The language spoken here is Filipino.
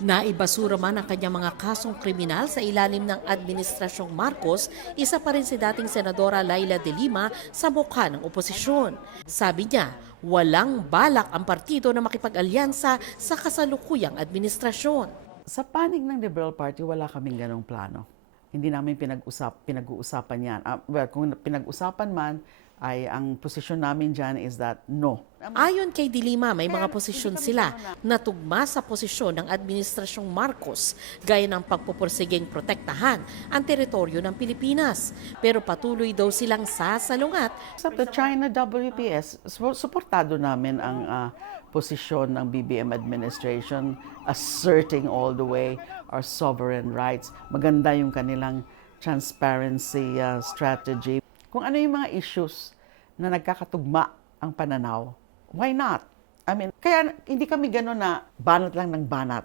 Naibasura man ang kanyang mga kasong kriminal sa ilalim ng Administrasyong Marcos, isa pa rin si dating Senadora Laila de Lima sa mukha ng oposisyon. Sabi niya, walang balak ang partido na makipag-alyansa sa kasalukuyang administrasyon. Sa panig ng Liberal Party, wala kaming ganong plano. Hindi namin pinag-uusapan yan. Well, kung pinag-usapan man, ay ang posisyon namin dyan is that no. Ayon kay De Lima, may mga posisyon sila na tugma sa posisyon ng Administrasyong Marcos, gaya ng pagpupursiging protektahan ang teritoryo ng Pilipinas. Pero patuloy daw silang sasalungat. Sa China WPS, suportado namin ang posisyon ng BBM administration, asserting all the way our sovereign rights. Maganda yung kanilang transparency strategy. Kung ano yung mga issues na nagkakatugma ang pananaw, why not? I mean, kaya hindi kami gano'n na banat lang ng banat.